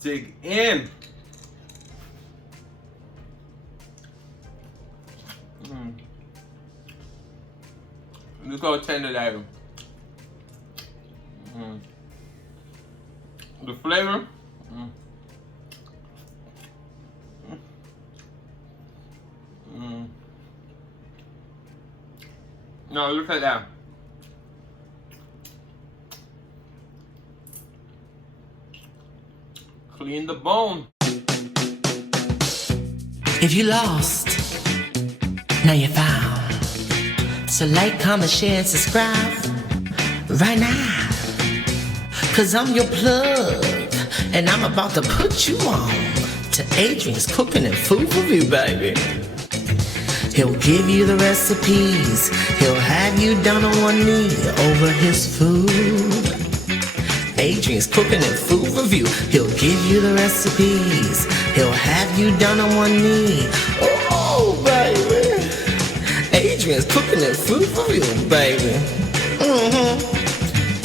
Dig in. Look how tender that is. The flavor. No, look at that. Clean the bone. If you lost, now you're found. So like, comment, share, and subscribe right now. Cause I'm your plug, and I'm about to put you on to Adrian's Cooking and Food Review, baby. He'll give you the recipes. He'll have you down on one knee over his food. Adrian's Cooking and Food Review. He'll give you the recipes. He'll have you down on one knee. Oh, baby. Adrian's Cooking and Food Review, baby.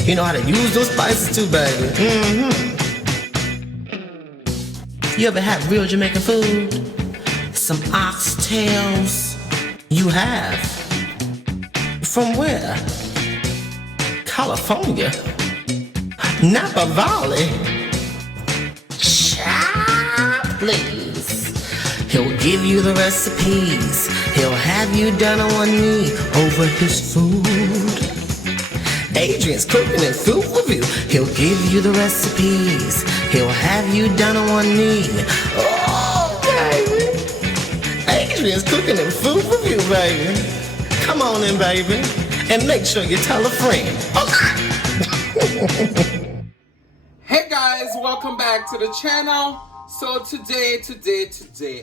You know how to use those spices too, baby. You ever had real Jamaican food? Some oxtails? You have? From where? California? Napa Valley? Child, please. He'll give you the recipes. He'll have you down on one knee over his food. Adrian's Cooking and Food Review. He'll give you the recipes. He'll have you down on one knee. Oh, baby. Adrian's Cooking and Food Review, baby. Come on in, baby. And make sure you tell a friend. Okay? Hey guys, welcome back to the channel. So today,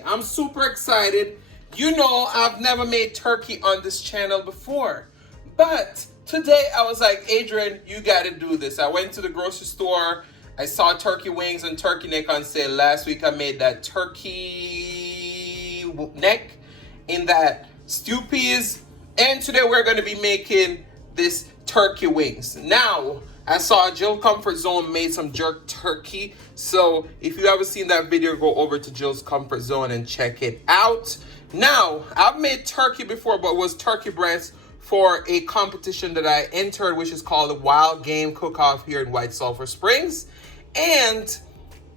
I'm super excited. You know, I've never made turkey on this channel before. But today I was like, Adrian, you gotta do this. I went to the grocery store. I saw turkey wings and turkey neck on sale. Last week I made that turkey neck in that stew peas. And today we're gonna be making this turkey wings. Now, I saw Jill Comfort Zone made some jerk turkey. So if you haven't seen that video, go over to Jill's Comfort Zone and check it out. Now, I've made turkey before, but it was turkey breast for a competition that I entered, which is called the Wild Game Cook-Off here in White Sulphur Springs. And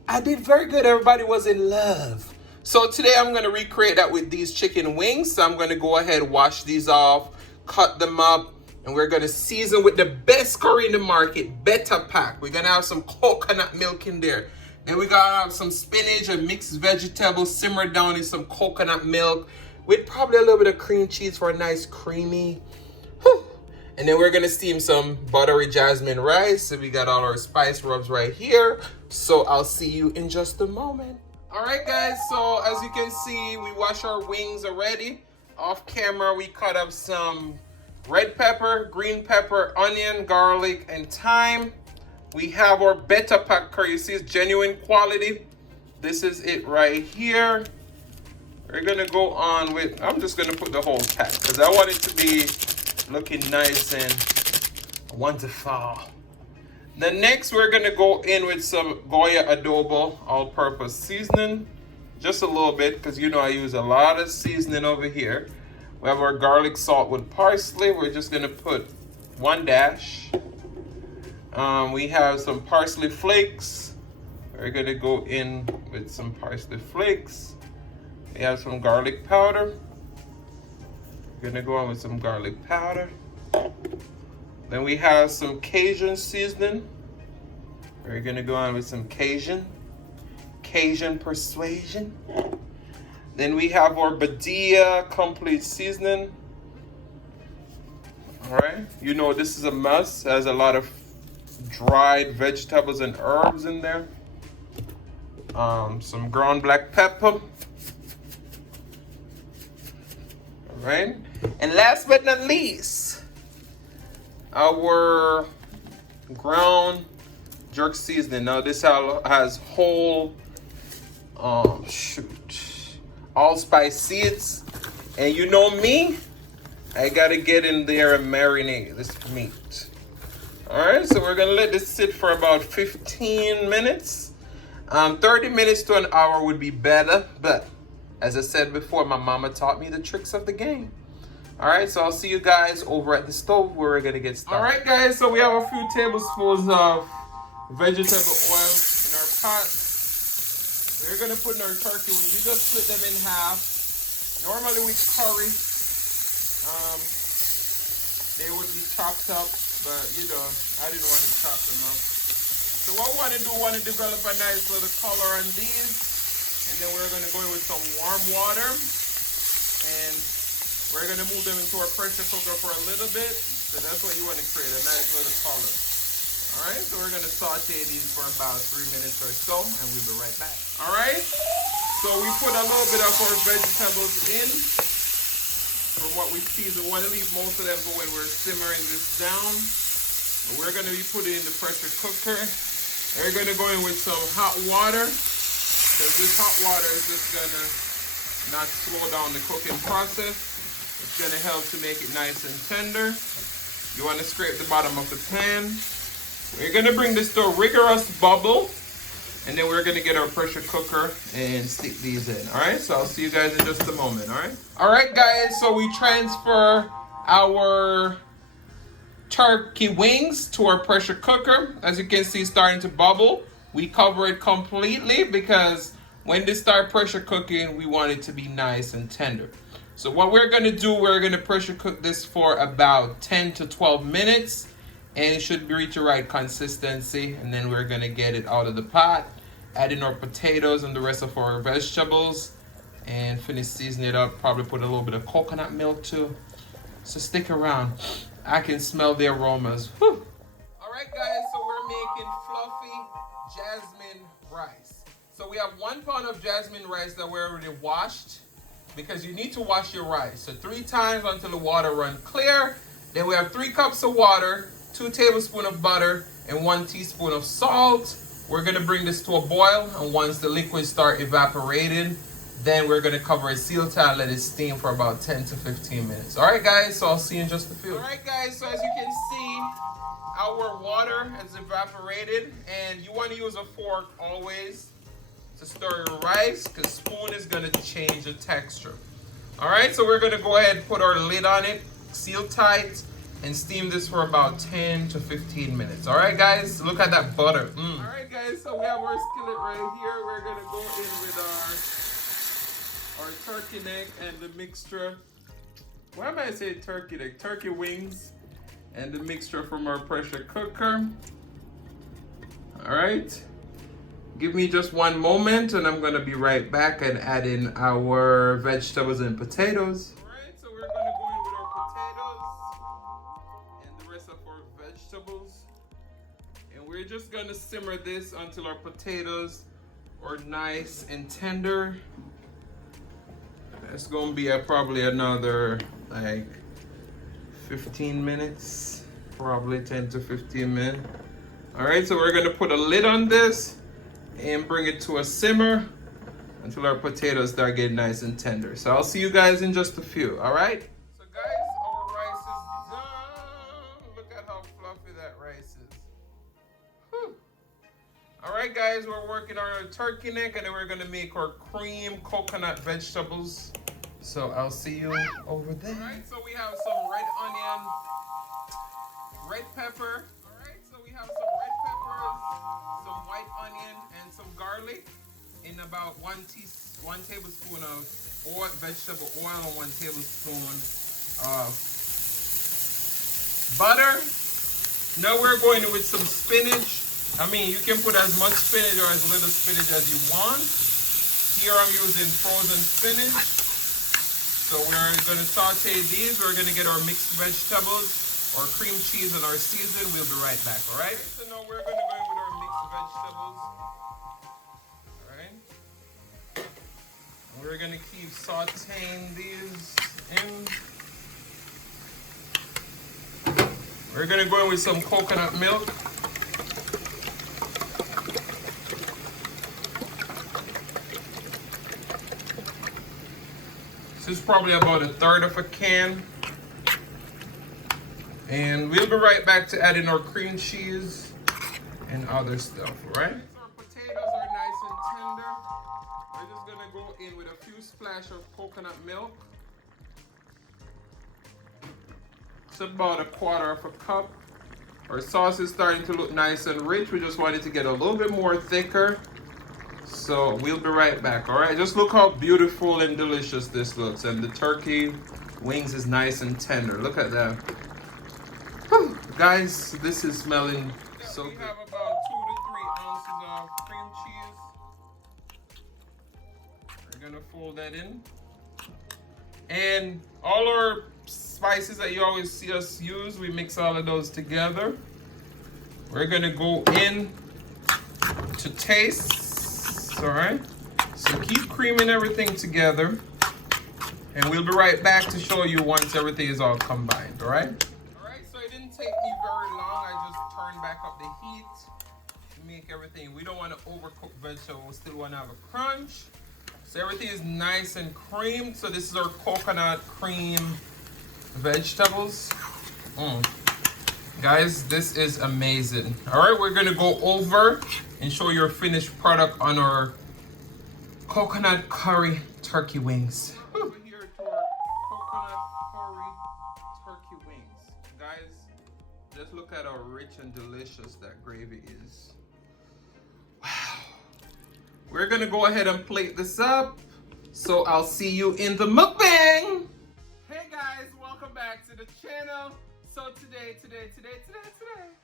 I did very good. Everybody was in love. So today I'm going to recreate that with these chicken wings. So I'm going to go ahead, wash these off, cut them up. And we're gonna season with the best curry in the market, Better Pack. We're gonna have some coconut milk in there. Then we gotta have some spinach and mixed vegetables simmered down in some coconut milk with probably a little bit of cream cheese for a nice creamy. Whew. And then we're gonna steam some buttery jasmine rice. So we got all our spice rubs right here. So I'll see you in just a moment. All right, guys, so as you can see, we washed our wings already. Off camera, we cut up some red pepper, green pepper, onion, garlic, and thyme. We have our Better Pack curry. You see, it's genuine quality. This is it right here. We're gonna go on with, I'm just gonna put the whole pack because I want it to be looking nice and wonderful. Then next, we're gonna go in with some Goya adobo all-purpose seasoning. Just a little bit, because you know I use a lot of seasoning over here. We have our garlic salt with parsley. We're just gonna put 1 dash. We have some parsley flakes. We're gonna go in with some parsley flakes. We have some garlic powder. We're gonna go on with some garlic powder. Then we have some Cajun seasoning. We're gonna go on with some Cajun persuasion. Then we have our Badia complete seasoning. All right, you know this is a must. It has a lot of dried vegetables and herbs in there. Some ground black pepper. All right, and last but not least, our ground jerk seasoning. Now this has whole, allspice seeds, and you know me, I gotta get in there and marinate this meat. All right, so we're gonna let this sit for about 15 minutes. 30 minutes to an hour would be better, but as I said before, my mama taught me the tricks of the game. All right, so I'll see you guys over at the stove where we're gonna get started. All right, guys, so we have a few tablespoons of vegetable oil in our pot. We're gonna put in our turkey wings. You just split them in half. Normally with curry, they would be chopped up, but you know, I didn't want to chop them up. So what we want to do, we want to develop a nice little color on these, and then we're gonna go in with some warm water, and we're gonna move them into our pressure cooker for a little bit. So that's what you want to create, a nice little color. All right, so we're gonna saute these for about 3 minutes or so, and we'll be right back. All right, so we put a little bit of our vegetables in for what we season. We want to leave most of them for when we're simmering this down. But we're gonna be putting in the pressure cooker. We're gonna go in with some hot water, because this hot water is just gonna not slow down the cooking process. It's gonna help to make it nice and tender. You wanna scrape the bottom of the pan. We're gonna bring this to a rigorous bubble, and then we're gonna get our pressure cooker and stick these in. All right, so I'll see you guys in just a moment. All right, guys, so we transfer our turkey wings to our pressure cooker. As you can see, it's starting to bubble. We cover it completely because when they start pressure cooking, we want it to be nice and tender. So what we're gonna do, we're gonna pressure cook this for about 10 to 12 minutes, and it should reach the right consistency. And then we're gonna get it out of the pot, add in our potatoes and the rest of our vegetables, and finish seasoning it up. Probably put a little bit of coconut milk too. So stick around. I can smell the aromas. Whew. All right, guys, so we're making fluffy jasmine rice. So we have 1 pound of jasmine rice that we already washed, because you need to wash your rice. So 3 times until the water runs clear. Then we have 3 cups of water, 2 tablespoons of butter, and 1 teaspoon of salt. We're gonna bring this to a boil, and once the liquids start evaporating, then we're gonna cover it, seal tight, and let it steam for about 10 to 15 minutes. All right, guys, so I'll see you in just a few. All right, guys, so as you can see, our water has evaporated, and you wanna use a fork always to stir your rice, because spoon is gonna change the texture. All right, so we're gonna go ahead and put our lid on it, seal tight, and steam this for about 10 to 15 minutes. All right, guys, look at that butter. All right, guys, so we have our skillet right here. We're gonna go in with our turkey neck and the mixture. Why am I saying turkey neck? Turkey wings and the mixture from our pressure cooker. All right. Give me just 1 moment, and I'm gonna be right back and add in our vegetables and potatoes. All right, so we're gonna go in with our potatoes and the rest of our vegetables. And we're just gonna simmer this until our potatoes are nice and tender. It's gonna be probably another like 15 minutes, probably 10 to 15 minutes. All right, so we're gonna put a lid on this and bring it to a simmer until our potatoes start getting nice and tender. So I'll see you guys in just a few. All right, so guys, our rice is done. Look at how fluffy that rice is. Whew. All right, guys, we're working on our turkey neck, and then we're gonna make our cream coconut vegetables. So I'll see you over there. All right, so we have some red onion, red pepper. All right, so we have some red peppers, some white onion, and some garlic in about 1 tablespoon of oil, vegetable oil, and 1 tablespoon of butter. Now we're going in with some spinach. I mean, you can put as much spinach or as little spinach as you want. Here I'm using frozen spinach. So we're going to saute these. We're going to get our mixed vegetables, our cream cheese, and our season. We'll be right back, all right? So now we're going to go in with our mixed vegetables. All right? We're going to keep sauteing these in. We're going to go in with some coconut milk. This is probably about 1/3 of a can. And we'll be right back to add in our cream cheese and other stuff, all right? So our potatoes are nice and tender, we're just gonna go in with a few splash of coconut milk. It's about a quarter of a cup. Our sauce is starting to look nice and rich. We just want it to get a little bit more thicker. So we'll be right back, all right? Just look how beautiful and delicious this looks. And the turkey wings is nice and tender. Look at that. Whew. Guys, this is smelling so good. We have about 2 to 3 ounces of cream cheese. We're gonna fold that in. And all our spices that you always see us use, we mix all of those together. We're gonna go in to taste, all right? So keep creaming everything together, and we'll be right back to show you once everything is all combined, all right? All right, so it didn't take me very long. I just turned back up the heat to make everything. We don't want to overcook vegetables. We still want to have a crunch. So everything is nice and creamed. So this is our coconut cream vegetables. Guys, this is amazing. All right, we're gonna go over and show your finished product on our coconut curry turkey wings. Over here to our coconut curry turkey wings. Guys, just look at how rich and delicious that gravy is. Wow. We're gonna go ahead and plate this up. So I'll see you in the mukbang. Hey guys, welcome back to the channel. So today,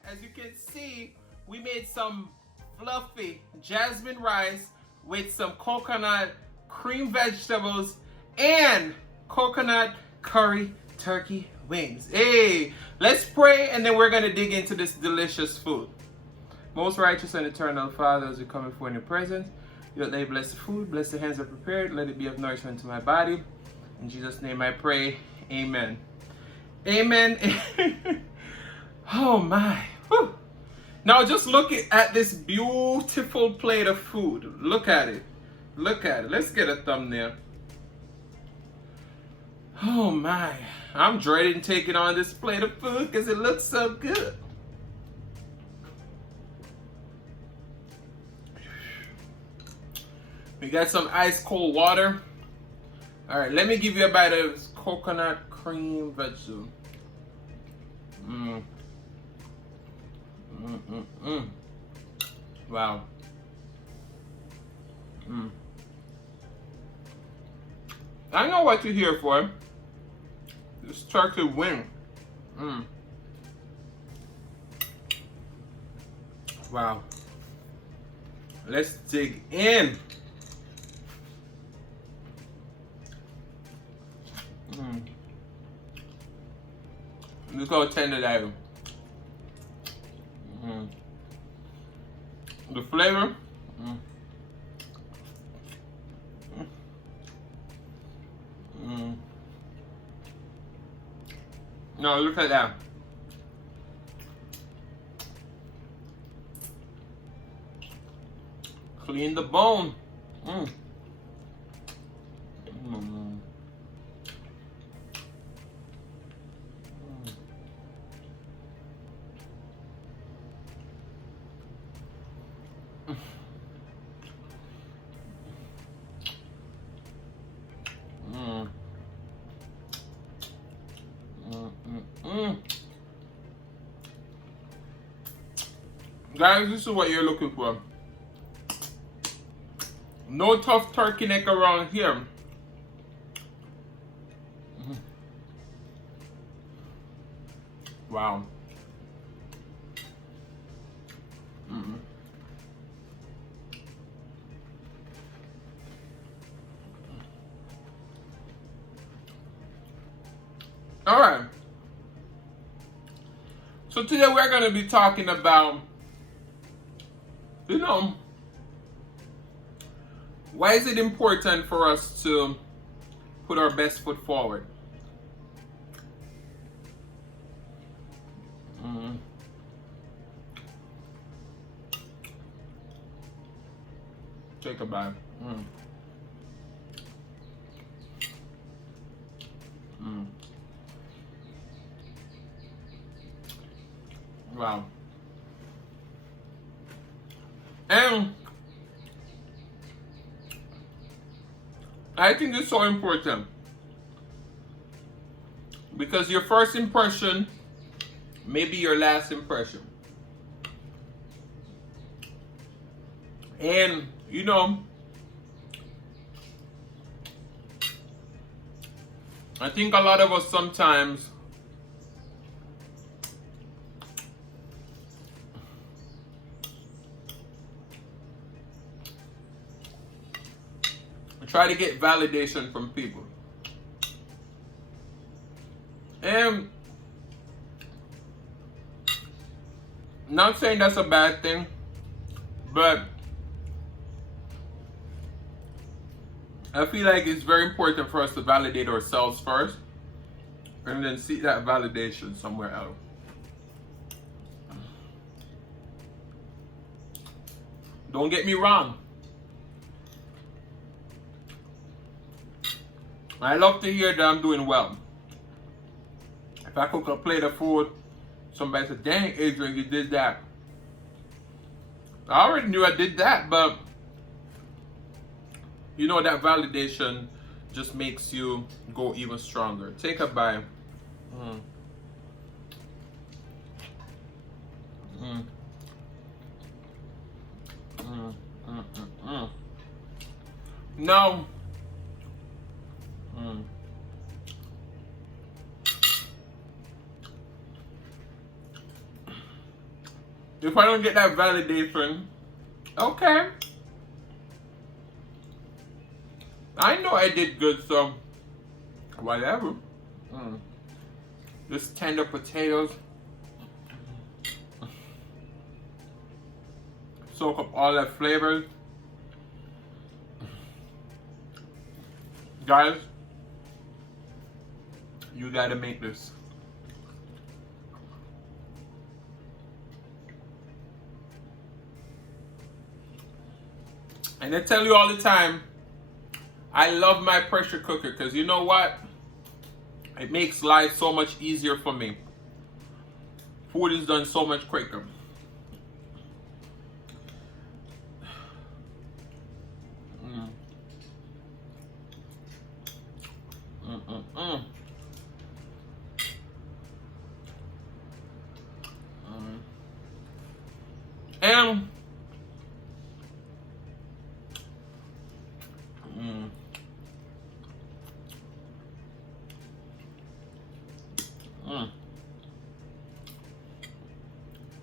as you can see, we made some fluffy jasmine rice with some coconut cream vegetables and coconut curry turkey wings. Hey, let's pray and then we're gonna dig into this delicious food. Most righteous and eternal Father, as we come before in your presence, you let me bless the food, bless the hands that prepared, let it be of nourishment to my body. In Jesus' name I pray, amen. Amen. Oh my. Whew. Now just look at this beautiful plate of food. Look at it. Look at it. Let's get a thumbnail. Oh my. I'm dreading taking on this plate of food because it looks so good. We got some ice cold water. All right, let me give you a bite of this coconut cream vegetable. Wow. I know what you're here for. This turkey wing. Wow. Let's dig in. Look how tender that is. The flavor. No, look at that. Clean the bone. Guys, this is what you're looking for. No tough turkey neck around here. Wow. All right. So today we're going to be talking about, why is it important for us to put our best foot forward? Take a bite. Wow. And I think it's so important because your first impression may be your last impression. And you know, I think a lot of us sometimes try to get validation from people. And not saying that's a bad thing, but I feel like it's very important for us to validate ourselves first and then seek that validation somewhere else. Don't get me wrong. I love to hear that I'm doing well. If I cook a plate of food, somebody said, dang, Adrian, you did that. I already knew I did that, but you know, that validation just makes you go even stronger. Take a bite. No. If I don't get that validation, okay. I know I did good, so whatever. Just tender potatoes. Soak up all that flavors. Guys, you gotta make this. And I tell you all the time, I love my pressure cooker because you know what? It makes life so much easier for me. Food is done so much quicker.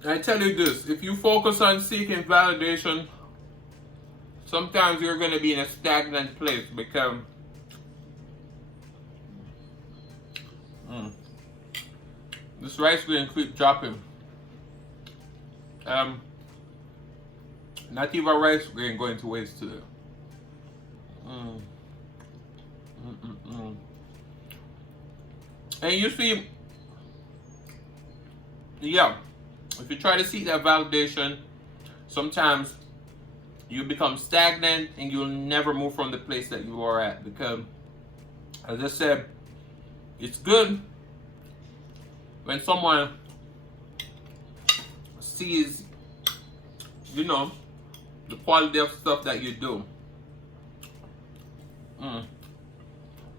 And I tell you this, if you focus on seeking validation, sometimes you're going to be in a stagnant place because this rice going to keep dropping. Not even rice grain going to waste today. And you see, yeah, if you try to seek that validation, sometimes you become stagnant and you'll never move from the place that you are at. Because, as I said, it's good when someone sees, you know, the quality of stuff that you do.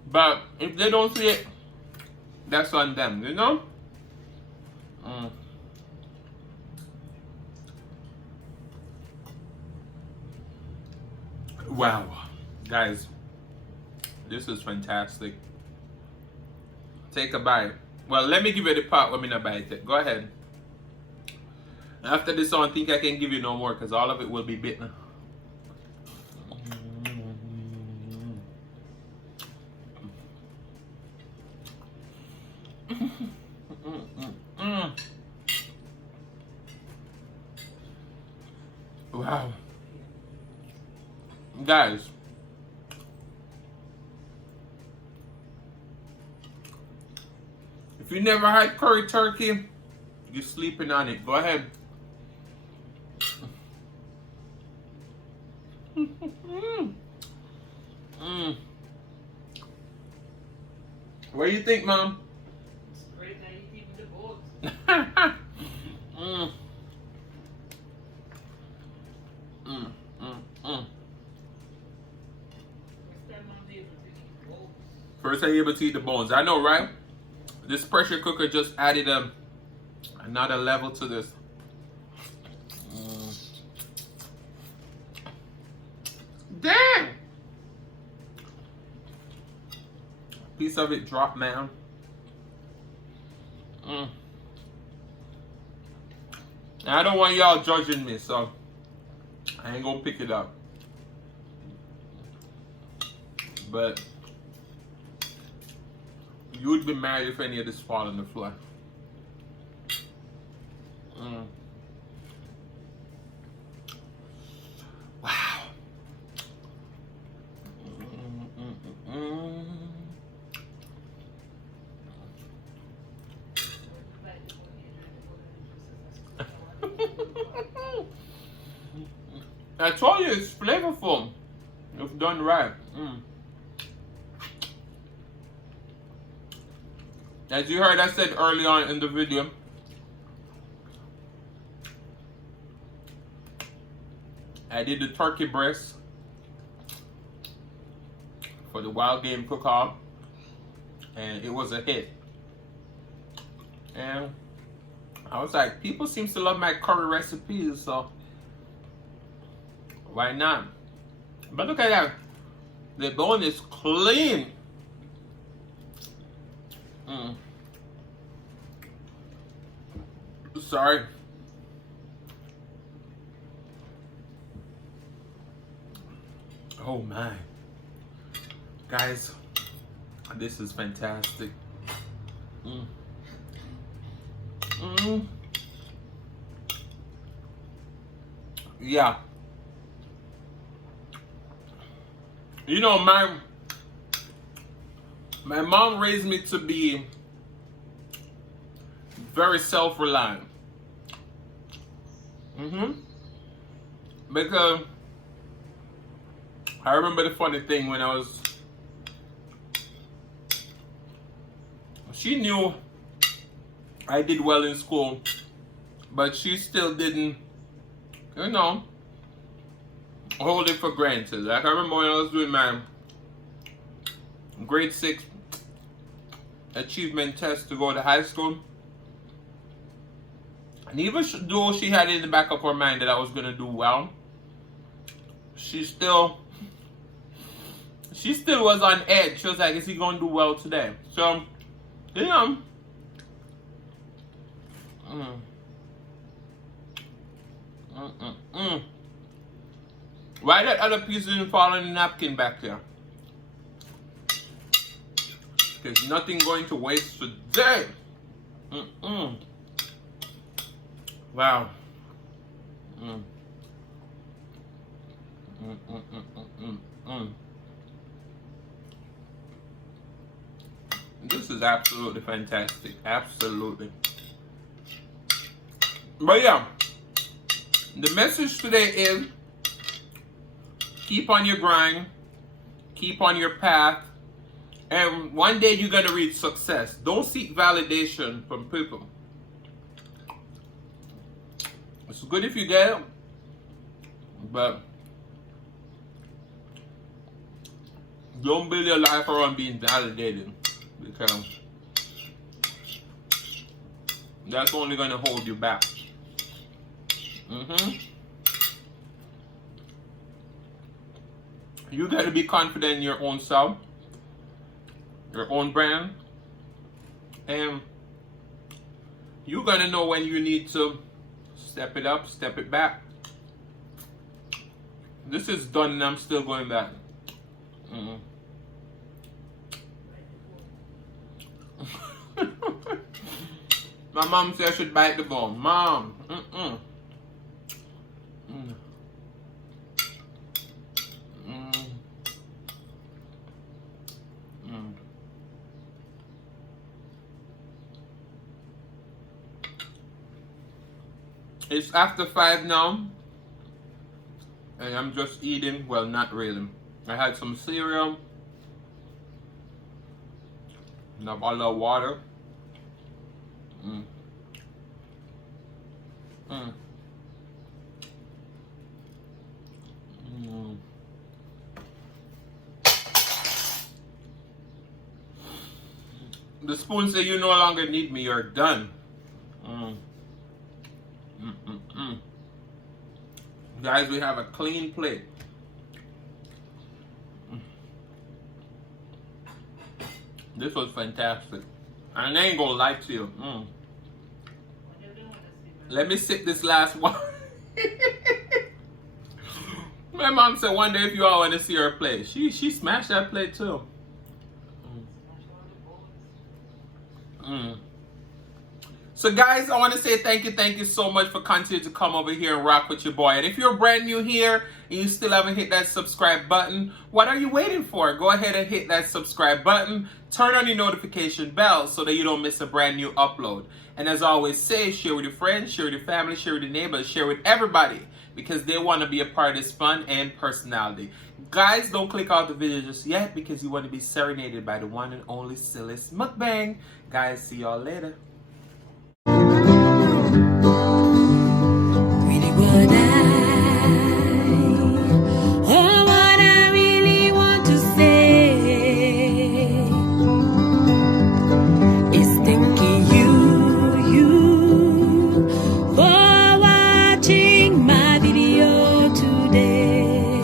But if they don't see it, that's on them, you know? Wow, guys, this is fantastic. Take a bite. Well, let me give you the part when I bite it. Go ahead. After this, I don't think I can give you no more because all of it will be bitten. Wow. Guys, if you never had curry turkey, you're sleeping on it. Go ahead. What do you think, Mom? It's great that you keep the boat. Next time mom's able to eat both. First I'm able to eat the bones. I know, right? This pressure cooker just added another level to this. Damn! Piece of it dropped, man. I don't want y'all judging me, so I ain't gonna pick it up. But you would be mad if any of this fall on the floor. Wow. I told you it's flavorful if done right. As you heard, I said early on in the video, I did the turkey breast for the wild game cook-off, and it was a hit. And I was like, people seem to love my curry recipes, so why not? But look at that, the bone is clean. Sorry. Oh my. Guys, this is fantastic. Yeah. You know, my mom raised me to be very self-reliant. Because I remember the funny thing when she knew I did well in school, but she still didn't, you know, hold it for granted. Like I remember when I was doing my grade 6 achievement test to go to high school, and even though she had it in the back of her mind that I was gonna do well, she still was on edge. She was like, is he gonna do well today? So, you know, why that other piece didn't fall on the napkin back there? There's nothing going to waste today. Wow. This is absolutely fantastic. Absolutely. But yeah, the message today is keep on your grind, keep on your path, and one day you're gonna reach success. Don't seek validation from people. It's good if you get it, but don't build your life around being validated, because that's only gonna hold you back. You gotta be confident in your own self, your own brand, and you gotta know when you need to step it up, step it back. This is done and I'm still going back. My mom said I should bite the bone. Mom, It's after 5 now, and I'm just eating. Well, not really. I had some cereal and a bottle of water. The spoon say you no longer need me, you're done. Guys, we have a clean plate. This was fantastic. And I ain't gonna lie to you. Let me sip this last one. My mom said one day if you all want to see her play, she smashed that plate too. So guys, I want to say thank you so much for continuing to come over here and rock with your boy. And if you're brand new here and you still haven't hit that subscribe button, what are you waiting for? Go ahead and hit that subscribe button. Turn on your notification bell so that you don't miss a brand new upload. And as I always say, share with your friends, share with your family, share with your neighbors, share with everybody, because they want to be a part of this fun and personality. Guys, don't click out the video just yet because you want to be serenaded by the one and only Sillis Mukbang. Guys, see y'all later. What I really want to say is thanking you for watching my video today.